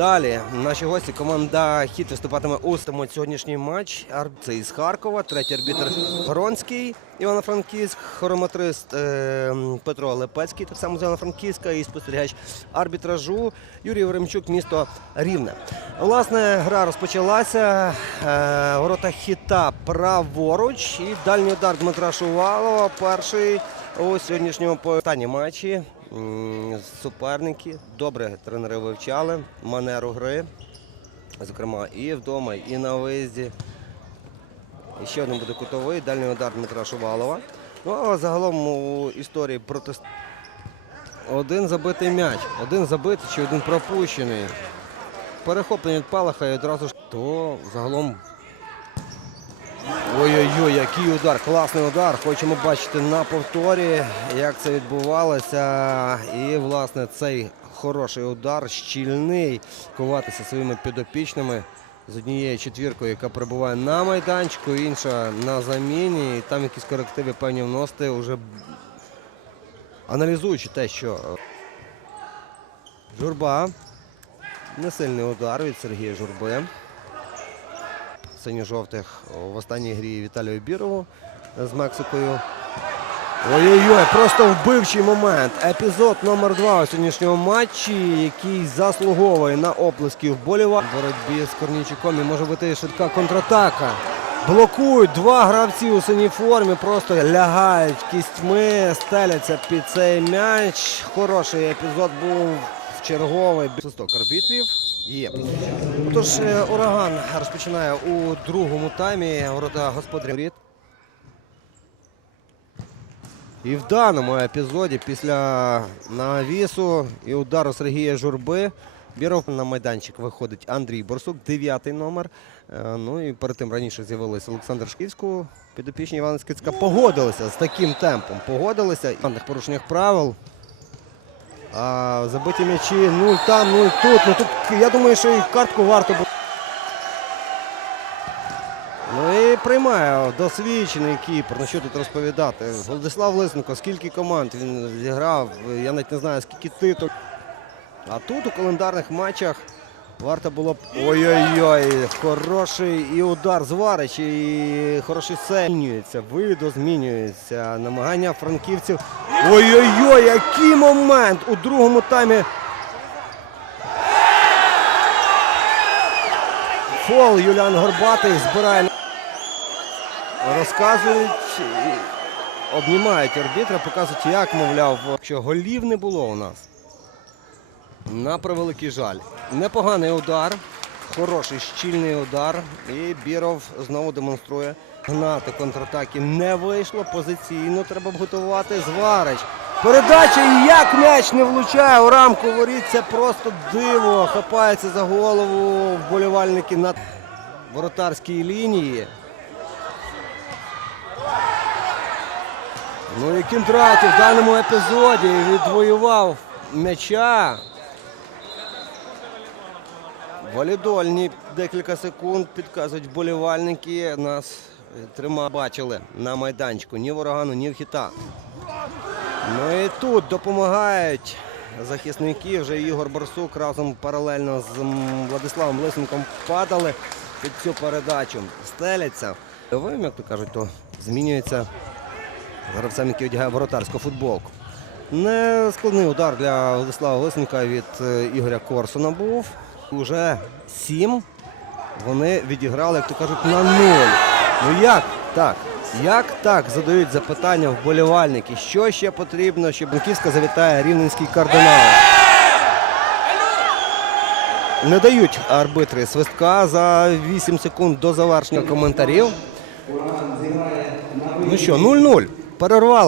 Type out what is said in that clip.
Далі наші гості команда Хіт виступатиме у сьогоднішній матч. Це із Харкова, третій арбітр Горонський, Івано-Франківськ, хорометрист е, Петро Лепецький, так само з Івано-Франківська, і спостерігач арбітражу Юрій Веремчук, місто Рівне. Власне, гра розпочалася. Е, ворота хіта праворуч і дальній удар Дмитра Шувалова. Перший у сьогоднішньому останній матчі. Суперники добре тренери вивчали манеру гри, зокрема і вдома, і на виїзді. І ще один буде кутовий, дальній удар Дмитра Шувалова. Ну, а загалом у історії проти один забитий м'яч, один забитий чи один пропущений. Перехоплення від Палаха і одразу ж то загалом. Ой-ой-ой, який удар, класний удар. Хочемо бачити на повторі, як це відбувалося. І, власне, цей хороший удар, щільний, коватися своїми підопічними з однією четвіркою, яка перебуває на майданчику, інша на заміні. І там якісь корективи певні вносити, вже аналізуючи те, що журба. Несильний удар від Сергія Журби. Синьо-жовтих в останній грі Віталію Бірову з Мексикою. Ой-ой-ой, просто вбивчий момент. Епізод номер два у сьогоднішньому матчі, який заслуговує на оплески вболіва. В боротьбі з Корнійчуком і може бути швидка контратака. Блокують два гравці у синій формі, просто лягають кістьми, стеляться під цей м'яч. Хороший епізод був в черговий. Свисток арбітрів є. Тож е, ураган розпочинає у другому таймі. Ворота господарів. І в даному епізоді після навісу і удару Сергія Журби Біров на майданчик виходить Андрій Борсук, дев'ятий номер. Е, Ну і перед тим раніше з'явилися Олександр Шківську, підопічні Івана Скицька. Погодилися з таким темпом. Погодилися. В порушеннях правил. А забиті м'ячі нуль там, нуль тут. Ну тут я думаю, що і картку варто було. Ну і приймає досвідчений кіпер. Ну що тут розповідати? Владислав Лисенко, скільки команд він зіграв, я навіть не знаю, скільки титул. А тут у календарних матчах варто було б. Ой-ой-ой, хороший і удар зварич, і хороший сейв. Змінюється, видо. Намагання франківців. Ой-ой-ой, який момент у другому таймі. Фол Юліан Горбатий збирає. Розказують, обнімають арбітра, показують, як, мовляв, що голів не було у нас. На превеликий жаль. Непоганий удар, хороший щільний удар. І Біров знову демонструє. Гнати контратаки не вийшло. Позиційно треба б готувати. Зварич. Передача як м'яч не влучає у рамку воріт. Це просто диво. Хапається за голову вболівальники на воротарській лінії. Ну і Кіндраті в даному епізоді відвоював м'яча. Валідольні декілька секунд підказують вболівальники. Нас е, трима бачили на майданчику. Ні ворогану, ні в хіта. Ну і тут допомагають захисники. Вже Ігор Барсук разом паралельно з Владиславом Лисенком падали під цю передачу. Стеляться. Вим, як то кажуть, то змінюється гравцем, який одягає воротарську футболку. Не складний удар для Владислава Лисенка від е, Ігоря Корсуна був. Уже сім вони відіграли, як то кажуть, на нуль. Ну як так? Як так задають запитання вболівальники? Що ще потрібно, щоб Банківська завітає рівненський кардинал? Не дають арбитри свистка за 8 секунд до завершення коментарів. Ну що, 0-0. Перервалася.